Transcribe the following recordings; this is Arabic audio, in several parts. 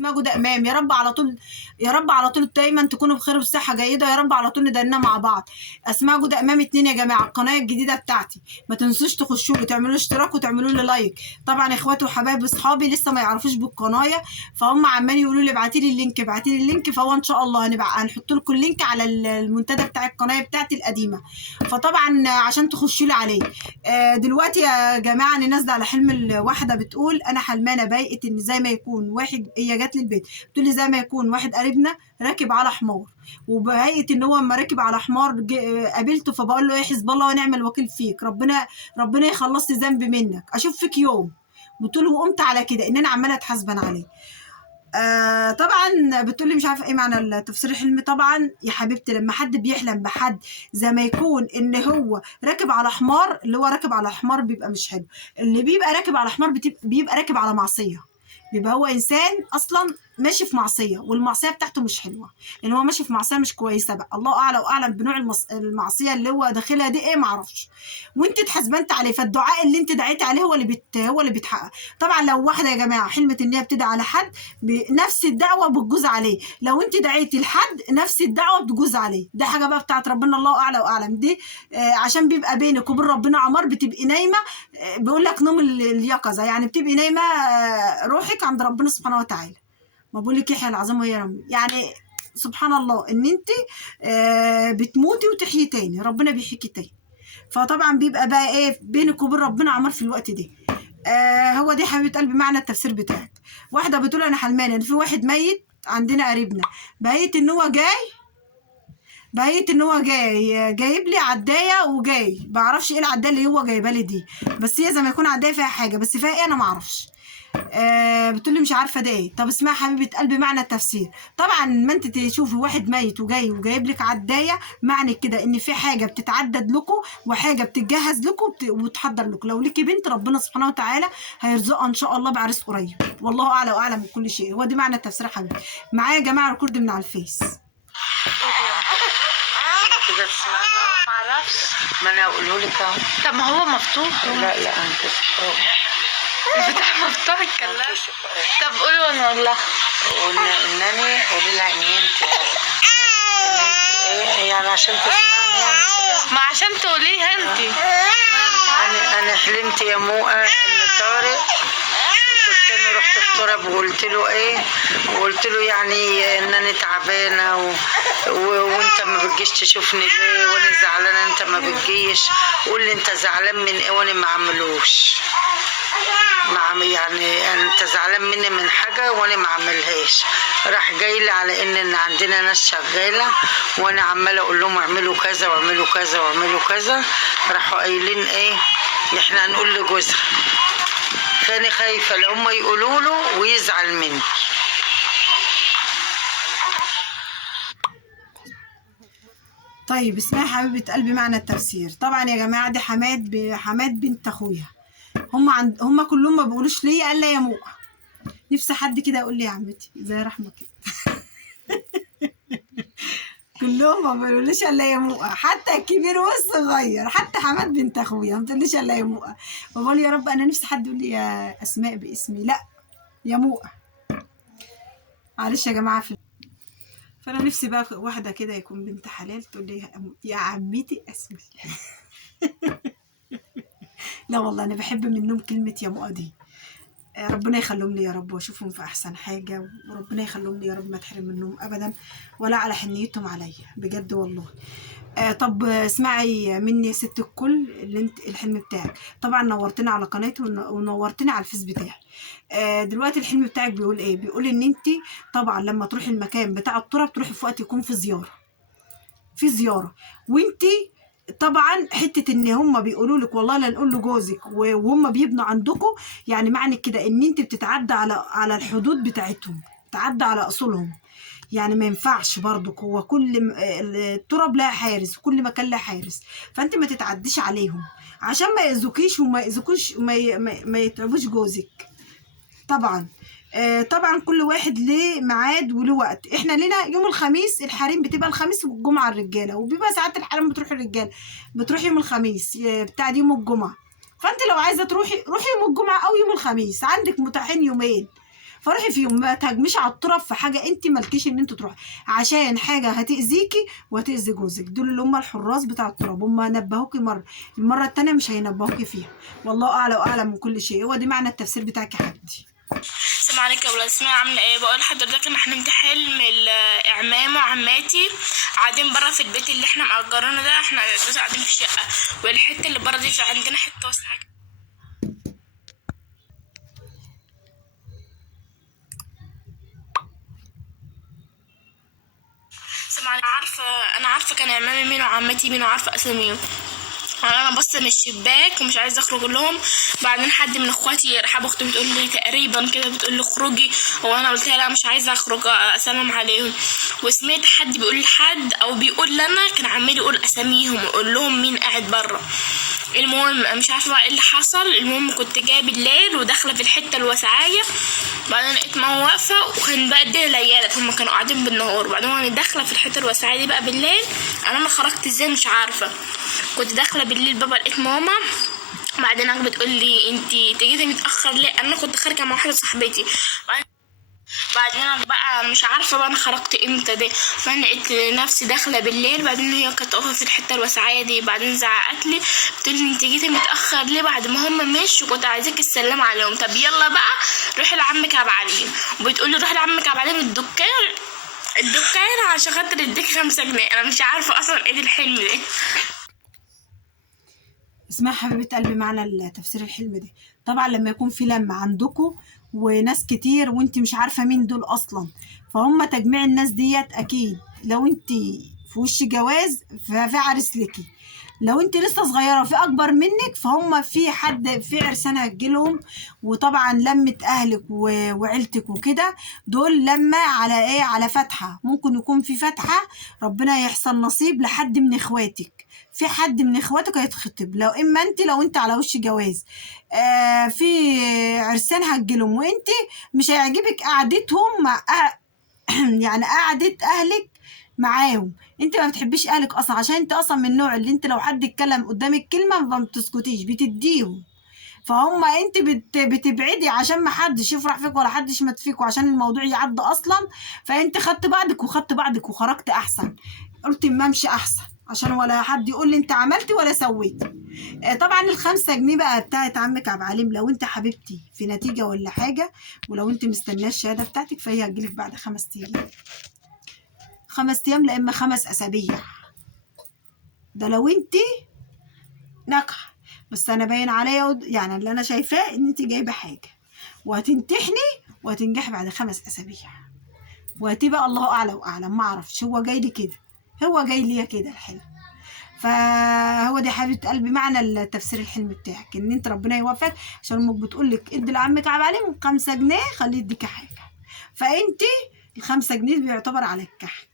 مجد امام. يا رب على طول، يا رب على طول دايما تكونوا بخير وصحه جيده، يا رب على طول ندنا مع بعض. اسماء جود امام 2 يا جماعه، القناه الجديده بتاعتي، ما تنسوش تخشوا لي تعملوا لي اشتراك وتعملوا لي لايك. طبعا اخواتي وحبايبي اصحابي لسه ما يعرفوش بالقناه، فهم عمالين يقولوا لي ابعتي لي اللينك ابعتي لي اللينك، فهو ان شاء الله هنحط لكم اللينك على المنتدى بتاع القناه بتاعتي القديمه، فطبعا عشان تخشوا لي عليه. دلوقتي يا جماعه انا نازله على حلم الواحده بتقول انا حلمانه بايقه ان زي ما يكون واحد، هي جت لي البيت بتقول لي زي ما يكون واحد قريبنا راكب على حمار، وبهيئه ان هو اما راكب على حمار قابلته، فبقول له ايه حسب الله ونعم الوكيل فيك، ربنا يخلص لي ذنب منك اشوف فيك يوم. بتقول وقمت على كده ان انا عماله اتحاسبن عليه. طبعا بتقول لي مش عارفه ايه معنى تفسير الحلم. طبعا يا حبيبتي لما حد بيحلم بحد زي ما يكون ان هو راكب على حمار، اللي هو راكب على حمار بيبقى مش حلو. اللي بيبقى راكب على حمار بيبقى راكب على معصيه، بيبقى هو انسان اصلا ماشي في معصيه، والمعصيه بتاعته مش حلوه، لان هو ماشي في معصيه مش كويسه. بقى الله اعلى واعلم بنوع المعصيه اللي هو داخلها دي ايه معرفش، وانت اتحاسبنت عليه، فالدعاء اللي انت دعيتي عليه هو اللي بيتحقق. طبعا لو واحده يا جماعه حلمت ان هي بتدعي على حد نفس الدعوه بتجوز عليه، لو انت دعيتي لحد نفس الدعوه بتجوز عليه، ده حاجه بقى بتاعت ربنا الله اعلى واعلم. دي عشان بيبقى بينك وبين ربنا عمار، بتبقي نايمه، بيقول لك نوم اليقظه، يعني بتبقي نايمه روحك عند ربنا سبحانه وتعالى. ما بقول لك يحيى العظيم وهي رمي، يعني سبحان الله ان انت بتموتي وتحيي تاني، ربنا بيحييكي تاني. فطبعا بيبقى بقى ايه بينك وبين ربنا عمار في الوقت ده. هو دي حبيبه قلبي معنى التفسير بتاعك. واحده بتقول انا حلمانه ان في واحد ميت عندنا قريبنا، بقيت ان هو جايب لي عدايه، وجاي بعرفش ايه العدايه اللي هو جايبها لي دي، بس هي زي ما يكون عدايه فيها حاجه، بس فيها ايه انا ما اعرفش. بتقول لي مش عارفه ده ايه. طب اسمعي حبيبه قلبي معنى التفسير. طبعا ما انت تشوفي واحد ميت وجايب لك عدايه، معنى كده ان في حاجه بتتعدد لكم، وحاجه بتتجهز لكم وبتحضر لكم. لو ليكي بنت ربنا سبحانه وتعالى هيرزقها ان شاء الله بعريس قريب، والله اعلى واعلم بكل شيء. هو دي معنى التفسير يا حبيبي. معايا يا جماعه ريكورد من على الفيس. كده تسمعي؟ معرفش. ما انا اقوله لك اهو. طب ما هو مفتوح. لا انكشف اهو. البتاع مفتوح الكلام. طب قولي وانا اقول لها. انني قولي لها ان انت ايه يعني عشان تسمعني يعني كده. ما عشان تقوليها انت. انا حلمت يا موقع ان طارق، كنت انا رحت التراب وقلت له ايه، وقلت له يعني ان انا تعبانه وانت ما بتجيش تشوفني ليه، وانا زعلانه انت ما بتجيش، قول لي انت زعلان من ايه وانا ما عملوش، يعني انت زعلان مني من حاجه وانا ما عملهاش. راح جاي لي على ان عندنا ناس شغاله وانا عماله اقول لهم اعملوا كذا واعملوا كذا واعملوا كذا، راحوا قايلين ايه احنا هنقول لجوزها، فانا خايفه لو هم يقولوا له ويزعل مني. طيب اسمعي حبيبه قلبي معنى التفسير. طبعا يا جماعه دي حماد بنت اخويا، هم كلهم ما بيقولوش ليا الا يا موقع. نفسي حد كده يقول لي يا عمتي زي رحمه كده. كلهم ما بيقولوش الا يا موقع، حتى الكبير والصغير، حتى حماد بنت اخويا ما بتقوليش الا يا موقع. بقول يا رب انا نفسي حد يقول لي يا اسماء باسمي، لا يا موقع. معلش يا جماعه فانا نفسي بقى واحده كده يكون بنت حلال تقول لي يا عمتي اسمي. لا والله انا بحب منهم كلمه يا مؤا دي. ربنا يخليهم لي يا رب واشوفهم في احسن حاجه، وربنا يخليهم لي يا رب ما اتحرم منهم ابدا ولا على حنيتهم عليا بجد والله. طب اسمعي مني يا ست الكل اللي انت الحلم بتاعك. طبعا نورتنا على قناتي ونورتنا على الفيس بتاعي. دلوقتي الحلم بتاعك بيقول ايه؟ بيقول ان انت طبعا لما تروحي المكان بتاع التراب تروحي في وقت يكون في زياره، وانت طبعا حته ان هم بيقولوا لك والله لا نقول لجوزك وهم بيبنوا عندكم، يعني معنى كده ان انت بتتعدى على الحدود بتاعتهم، بتتعدى على اصولهم، يعني ما ينفعش برضك. هو كل التراب لها حارس وكل مكان لها حارس، فانت ما تتعديش عليهم عشان ما يأذوكيش وما يأذوكوش ما يتعبوش جوزك. طبعا كل واحد ليه ميعاد وله وقت. احنا لنا يوم الخميس الحريم بتبقى الخميس والجمعه الرجاله، وبيبقى ساعات الحريم بتروح الرجاله، بتروح يوم الخميس بتاع يوم الجمعه. فانت لو عايزه روحي يوم الجمعه او يوم الخميس، عندك متاحين يومين. فروحي فيهم، ما تهاجميش على التراب في حاجه انت مالكيش ان انت تروحي، عشان حاجه هتاذيكي وهتاذي جوزك. دول اللي هم الحراس بتاع التراب، هم نبهوكي مره، المره التانيه مش هينبهوكي فيها. والله اعلى واعلم من كل شيء. هو دي معنى التفسير بتاعك يا حبيبتي. السلام عليكم يا ولاد، اسمها عامله ايه؟ بقول لحضرتك ان احنا حلم اعمام وعماتي قاعدين بره في البيت اللي احنا مأجرينه ده. احنا دلوقتي قاعدين في الشقه، والحته اللي بره دي في عندنا حته واسعه. انا عارفه كان اعمامي مين وعماتي مين وعارفه اساميهم. انا بص من الشباك ومش عايزه اخرج لهم. بعدين حد من اخواتي رحاب اختي بتقول لي تقريبا كده، بتقول لي اخرجي، وانا قلت لها لا مش عايزه اخرج اسلم عليهم. وسمعت حد بيقول لحد او بيقول لنا كان عمال يقول اساميهم ويقول لهم مين قاعد بره. المهم مش عارفه بقى ايه اللي حصل. المهم كنت جايه بالليل وداخله في الحته الوسعايه، بعدين لقيت ماما واقفه وكان بقى الدنيا ليالت، هما كانوا قاعدين بالنهار. بعدين وانا داخله في الحته الوسعايه دي بقى بالليل، انا خرجت ازاي مش عارفه. كنت داخله بالليل بابا لقيت ماما. بعدين انا بتقول لي انت جيتي متاخر ليه؟ انا كنت خارجه مع واحده صاحبتي. بعدين انا مش عارفه بقى انا خرجت امتى دي. فانا لقيت نفسي داخله بالليل. بعدين هي كانت واقفه في الحته الوسعايه دي، بعدين زعقت لي بتقول لي انت جيتي متاخر ليه بعد ما هم مشوا؟ كنت عايزاك تسلم عليهم. طب يلا بقى روحي لعمك عبد العليم. وبتقول لي روحي لعمك عبد العليم الدكان عشان خاطر يديك 5 جنيه. انا مش عارفه اصلا ايه الحلم ده. اسمعي حبيبه قلبي معنى تفسير الحلم ده. طبعا لما يكون في لمه عندكم وناس كتير وانت مش عارفه مين دول اصلا، فهم تجميع الناس ديت اكيد. لو انت في وش جواز ففي عريس لكي، لو انت لسه صغيره في اكبر منك فهم في حد في عرسان هتجيلهم. وطبعا لمه اهلك وعيلتك وكده، دول لما على ايه؟ على فتحه. ممكن يكون في فتحه ربنا يحصل نصيب لحد من اخواتك، في حد من اخواتك هيتخطب. لو انت على وش جواز في عرسان هتجيلهم وانت مش هيعجبك قعدتهم مع يعني قعدة اهلك معاهم. انت ما بتحبيش اهلك اصلا، عشان انت اصلا من النوع اللي انت لو حد اتكلم قدامك كلمه ما بتسكتيش، بتديهم. فهم انت بتبعدي عشان ما حدش يفرح فيك ولا حدش مات فيك، وعشان الموضوع يعدي اصلا. فانت خدت بعضك وخرجت احسن. قلت ما امشي احسن عشان ولا حد يقول لي انت عملتي ولا سويتي. طبعا ال5 جنيه بقى بتاعت عمك عبد العليم، لو انت حبيبتي في نتيجه ولا حاجه، ولو انت مستنيه الشهاده بتاعتك فهي هتجيلك بعد 5 ايام. 5 ايام لا اما 5 اسابيع. ده لو انت ناجحه. بس انا باين عليا يعني اللي انا شايفاه ان انت جايبه حاجه وهتمتحني وهتنجحي بعد 5 اسابيع، وهتبقى الله اعلى واعلم. ما اعرفش، هو جاي لي كده، هو جاي لي كده الحلم. فهو دي حبيبه قلبي معنى التفسير الحلم بتاعك، ان انت ربنا يوفقك. عشان امك بتقول لك ادي لعمك عبد العليم 5 جنيه خليه يديك حاجه، فانت ال5 جنيه بيعتبر على الكحك.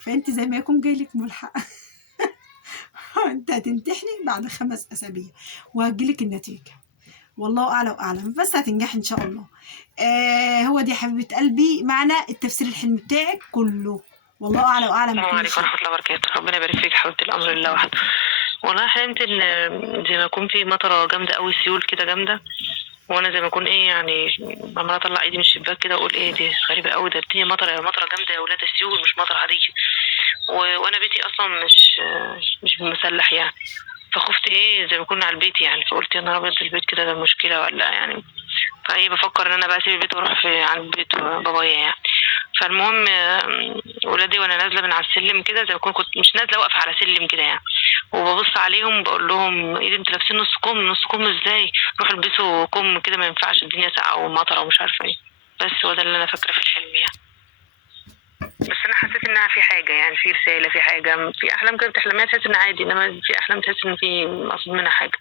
فانت زي ما يكون جاي لك ملحق انت هتمتحني بعد 5 اسابيع وهتجيلك النتيجه. والله اعلى واعلم، بس هتنجحي ان شاء الله. هو دي حبيبه قلبي معنى التفسير الحلم بتاعك كله. والله اعلى واعلم. السلام عليكم ورحمه الله وبركاته. ربنا يبارك فيك حبيبتي، الامر لله وحده. والله حلمت ان زي ما يكون في مطره جامده قوي، سيول كده جامده، وانا زي ما اكون ايه يعني عماله اطلع ايدي من الشباك كده واقول ايه دي غريبه قوي، ده الدنيا مطره جامده يا ولاد، السيول مش مطر عاديه. وانا بيتي اصلا مش مسلح يعني، فخفت ايه زي ما كنا على البيت يعني، فقلت يا نهار ابيض البيت كده ده مشكله ولا يعني. فايه بفكر ان انا بقى اسيب البيت واروح عند بيت بابايا يعني. فالمهم ولادي وانا نازله من على السلم كده، زي ما كنت مش نازله واقفه على سلم كده يعني، وببص عليهم بقول لهم ايه ده انتوا لابسين نص كم ازاي؟ روحوا البسوا كم كده، ما ينفعش الدنيا ساقعه ومطره ومش عارفه ايه. بس هو ده اللي انا فاكره في الحلم يعني. بس انا حسيت انها في حاجه يعني، في رساله، في حاجه. في احلام كده بتحلميها تحس ان عادي، انما في احلام تحس ان في مقصود منها حاجه.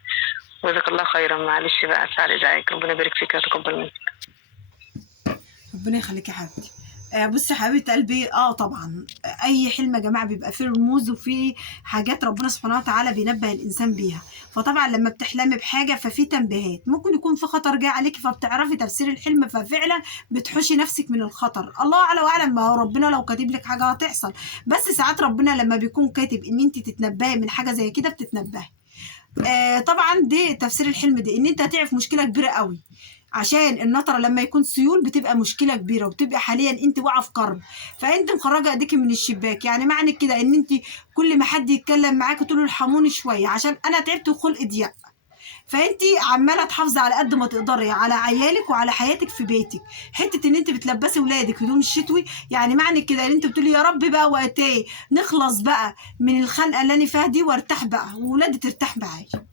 وجزاك الله خيرا. معلش بقى اسف على ازعاجك، ربنا يبارك فيك ويتقبل منك. ربنا يخليكي يا حبيبتي. بصي يا حبيبه قلبي، طبعا اي حلم يا جماعه بيبقى فيه رموز وفيه حاجات ربنا سبحانه وتعالى بينبه الانسان بيها. فطبعا لما بتحلمي بحاجه ففي تنبيهات، ممكن يكون في خطر جاي عليكي فبتعرفي تفسير الحلم، ففعلا بتحوشي نفسك من الخطر. الله اعلى واعلم، ما هو ربنا لو كاتب لك حاجه هتحصل. بس ساعات ربنا لما بيكون كاتب ان انت تتنبهي من حاجه زي كده بتتنبهي. طبعا دي تفسير الحلم ده ان انت هتعرف مشكله كبيره قوي. عشان النطره لما يكون سيول بتبقى مشكله كبيره، وبتبقى حاليا انت واقعه في كرب، فانت مخرجه ايديكي من الشباك. يعني معنى كده ان انت كل ما حد يتكلم معاكي تقولوا ارحموني شويه عشان انا تعبت وخلقي ضيق. فانت عماله تحافظي على قد ما تقدري على عيالك وعلى حياتك في بيتك. حته ان انت بتلبسي ولادك هدوم الشتوي، يعني معنى كده ان انت بتقولي يا رب بقى وقتي نخلص بقى من الخنقه اللي انا فيها دي وارتاح بقى وولادي ترتاح معايا.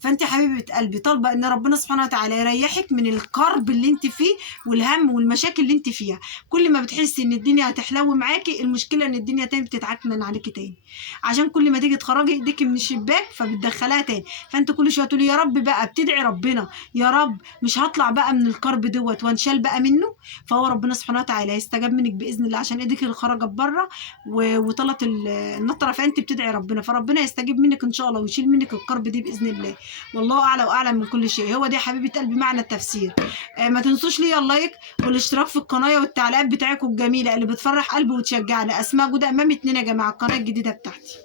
فانت حبيبه قلبي طالبه ان ربنا سبحانه وتعالى يريحك من الكرب اللي انت فيه والهم والمشاكل اللي انت فيها. كل ما بتحسي ان الدنيا هتحلو معاكي، المشكله ان الدنيا تاني بتتعكنن عليكي تاني، عشان كل ما تيجي تخرجي ايديكي من الشباك فبتدخلها تاني. فانت كل شويه تقولي يا رب بقى، بتدعي ربنا يا رب مش هطلع بقى من الكرب دوت وانشال بقى منه. فهو ربنا سبحانه وتعالى هيستجاب منك باذن الله، عشان ايديك اللي خرجت بره وطلت النطره، فانت بتدعي ربنا فربنا يستجيب منك ان شاء الله ويشيل منك الكرب دي باذن الله. والله اعلى واعلم من كل شيء. هو دي يا حبيبه قلبي معنى التفسير. ما تنسوش ليا اللايك والاشتراك في القناه والتعليقات بتاعتكم الجميله اللي بتفرح قلبي وتشجعني. اسماء جودة امام 2 يا جماعه، القناه الجديده بتاعتي.